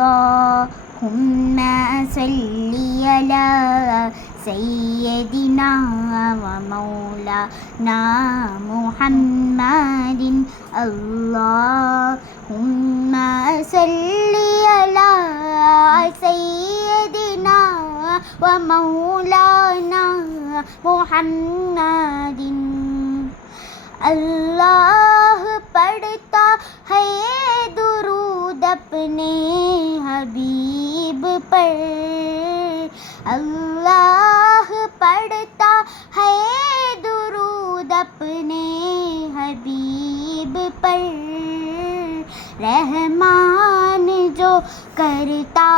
اللهم صل على سيدنا ومولانا محمد اللهم صل على سيدنا ومولانا محمد اللہ پڑھتا ہے درود اپنے حبیب پر اللہ پڑھتا ہے درود اپنے حبیب پر رحمان جو کرتا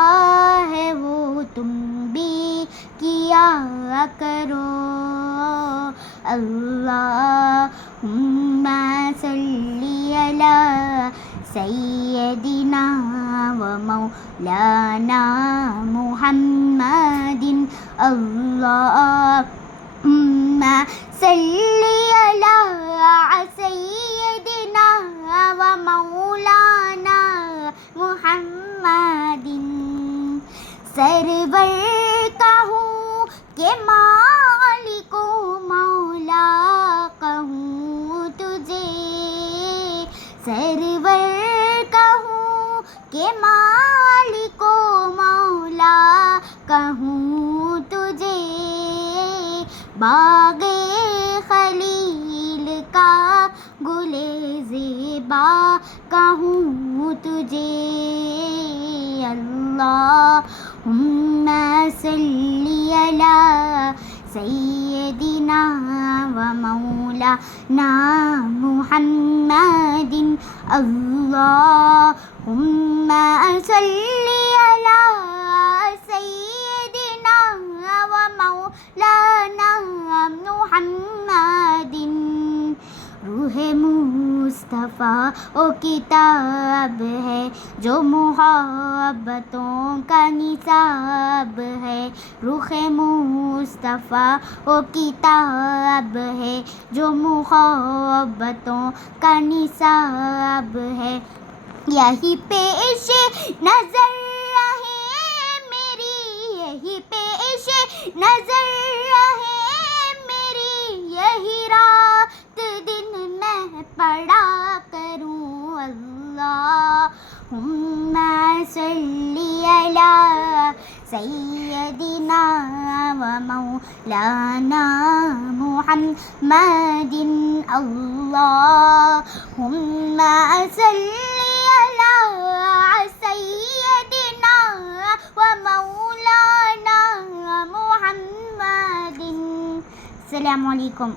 ہے وہ تم بھی کیا کرو اللہم صلی علی سیدنا و مولانا محمد اللہم صلی علی سیدنا و مولانا محمد سرور کہوں کہ مالک و مولا کہوں تجھے سرور کہوں کہ مالک و مولا کہوں تجھے باغ خلیل کا گل زیبا کہوں تجھے اللہم صلی علی سیدنا و مولانا محمد اللہم صلی علی سیدنا و مولانا محمد روح مصطفیٰ او کتاب ہے جو محبتوں کا نصاب ہے روح مصطفیٰ او کتاب ہے جو محبتوں کا نصاب ہے یہی پیش نظر رہے میری یہی پیش نظر رہے میری یہی رات دن میں پڑھا کروں اللہم صلی علی سیدنا و مولانا محمد اللہم صلی علی سیدنا و مولانا محمد السلام علیکم